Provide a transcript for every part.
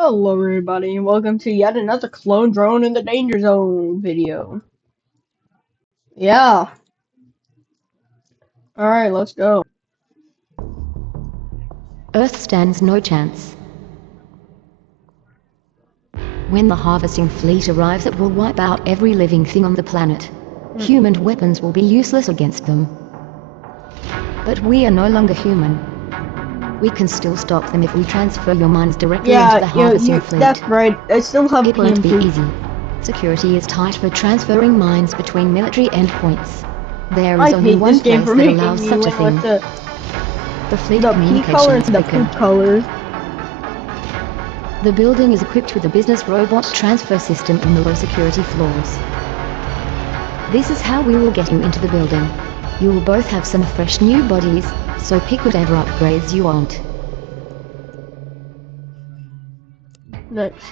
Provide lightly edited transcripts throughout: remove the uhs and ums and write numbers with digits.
Hello everybody, and welcome to yet another clone drone in the danger zone video. Yeah. Alright, let's go. Earth stands no chance. When the harvesting fleet arrives, it will wipe out every living thing on the planet. Human weapons will be useless against them. But we are no longer human. We can still stop them if we transfer your minds directly into the harvesting fleet. That's right. I still have It won't be PMP. easy. Security is tight for transferring minds between military endpoints. There is only one place that allows such a thing. The fleet communications beacon. The colors. The building is equipped with a business robot transfer system in the low security floors. This is how we will get you into the building. You will both have some fresh new bodies, so pick whatever upgrades you want. Next.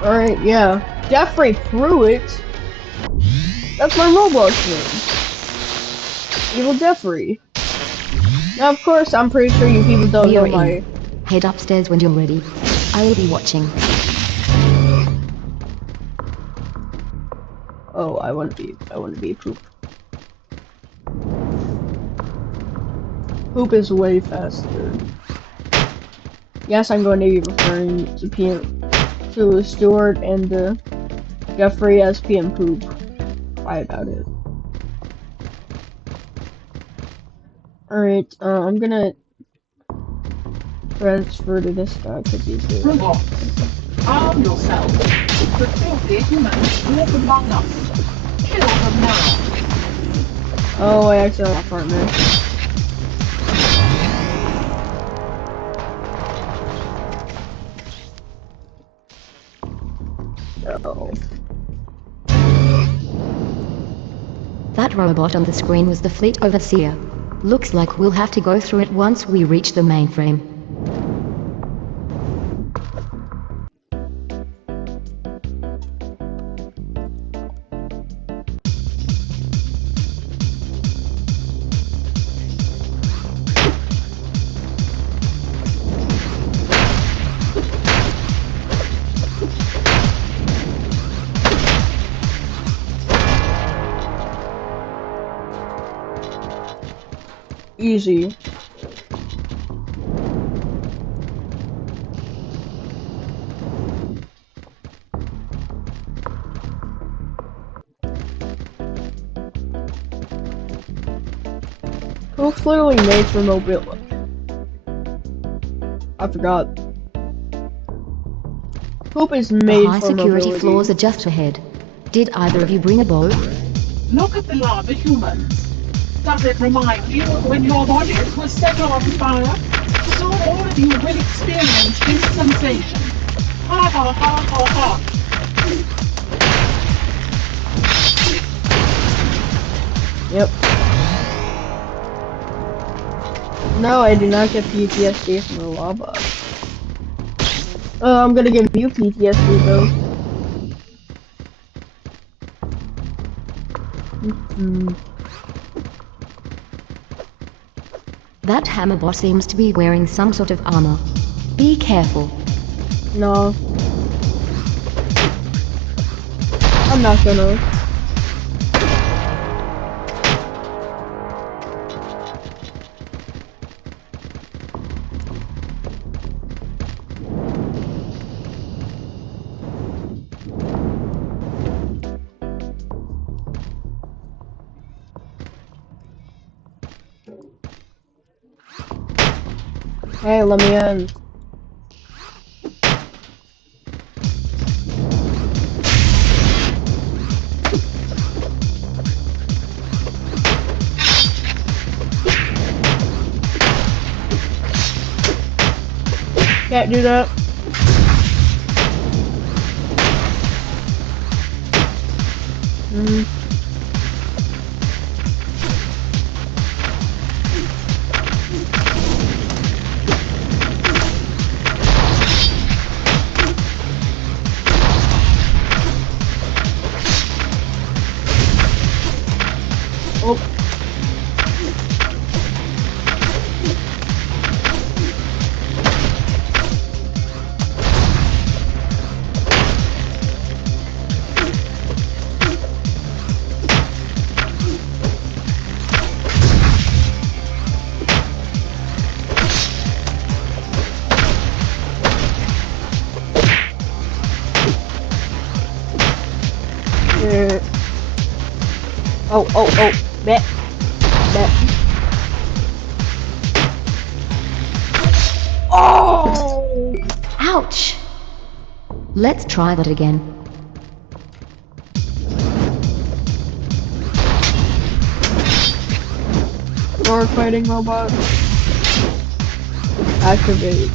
Alright, yeah. Jeffrey Pruitt? That's my Roblox name. Evil Jeffrey. Now, of course, I'm pretty sure you people don't know my... Head upstairs when you're ready. I will be watching. Oh, I want to be Poop. Poop is way faster. Yes, I'm going to be referring to Stuart and Jeffrey as PM Poop. Lie about it. Alright, I'm gonna transfer to this guy because he's here. Robot, arm yourself. The filthy humans walk among us. Kill them now. Oh, I actually have a partner. No. That robot on the screen was the fleet overseer. Looks like we'll have to go through it once we reach the mainframe. Easy. Poop's literally made for mobility. I forgot. Poop is made for mobility. The high security floors are just ahead. Did either of you bring a bow? Look at the larger humans. Does it remind you of when your bodies were set on fire? So all of you will experience this sensation. Ha ha ha ha ha. Yep. No, I do not get PTSD from the lava. I'm gonna give you PTSD though. That hammerbot seems to be wearing some sort of armor. Be careful. No. I'm not gonna. Hey, let me in. Can't do that. Mm. Oh. Oh, bet. Oh! Ouch! Let's try that again. Sword fighting robot. Activate.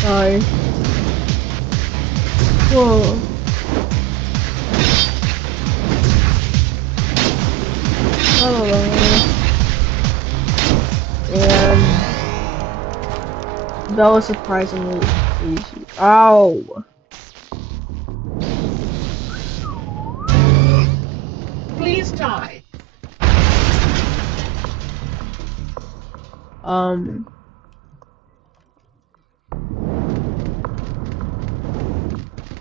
Sorry. Whoa. And that was surprisingly easy. Ow! Please die.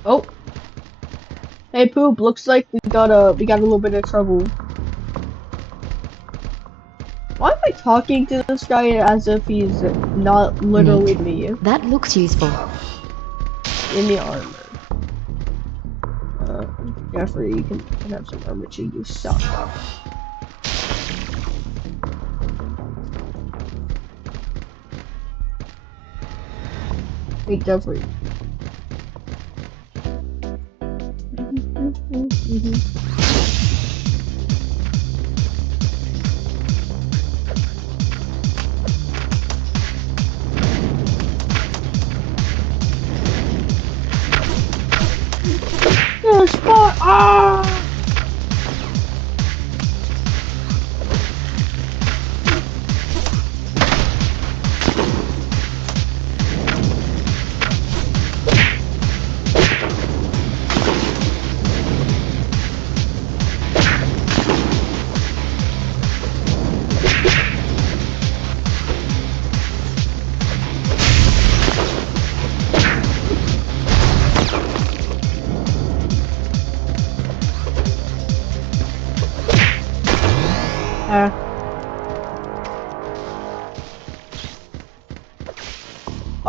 Oh. Hey Poop, looks like we got a little bit of trouble. Why am I talking to this guy as if he's not literally Neat. me? That looks useful. Give me armor. Jeffrey, you can have some armor too, you suck. Hey Jeffrey. Spot! Ah!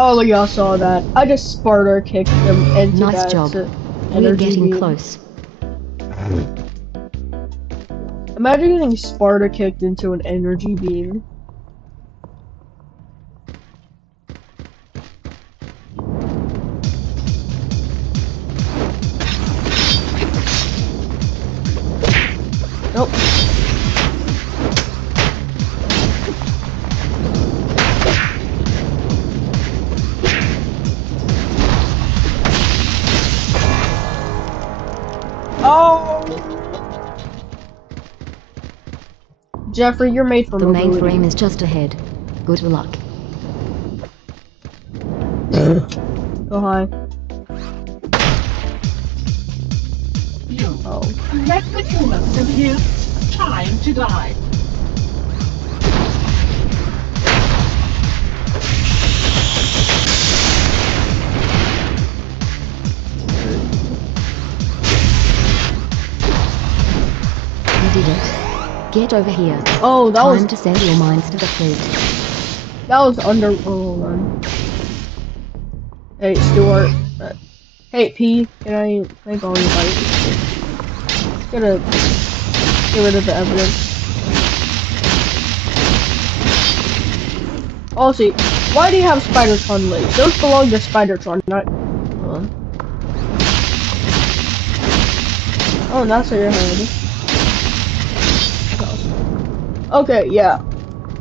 Oh, y'all saw that. I just Sparta kicked them into Nice that job. We're energy getting beam. close. Imagine getting Sparta kicked into an energy beam. Nope. Oh! Jeffrey, you're made for The mobility. mainframe is just ahead. Good luck. Go high. You. Oh. Let the humans in here. Time to die. You did it. Get over here. Oh, that Time was to send your minds to the fleet. under. Oh, hold on. Hey, Stuart. Hey, P. Can I borrow your bike? Gotta get rid of the evidence. Also, why do you have Spider-Tron legs? Those belong to Spider-Tron, not... Oh, that's your head. Okay, yeah.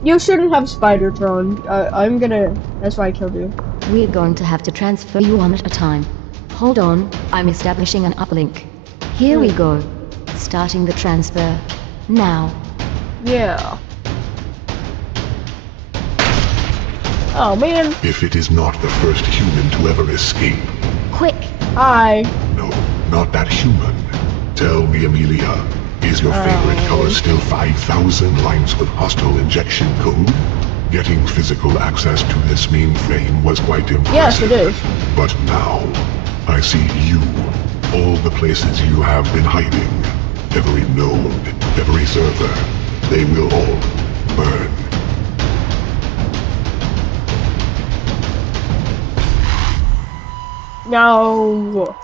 You shouldn't have Spider-Tron. I'm gonna... That's why I killed you. We're going to have to transfer you one at a time. Hold on, I'm establishing an uplink. Here we go. Starting the transfer. Now. Yeah. Oh, man. If it is not the first human to ever escape. Quick! Hi. No, not that human. Tell me, Amelia, is your favorite color still 5,000 lines with hostile injection code? Getting physical access to this mainframe was quite impressive. Yes, it is. But now, I see you. All the places you have been hiding. Every node, every server. They will all burn. No.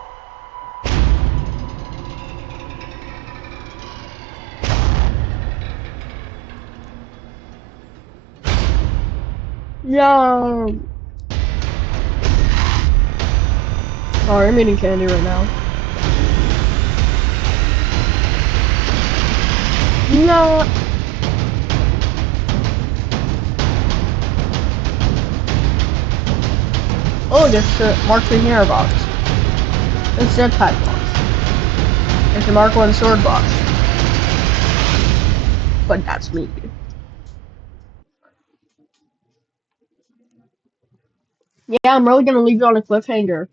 No. Sorry, I'm eating candy right now. No. Oh, this Mark 3 mirror box. It's a pack box. It's a Mark 1 sword box. But that's me. Yeah, I'm really gonna leave you on a cliffhanger.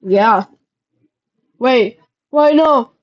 Yeah. Wait. Wait, no.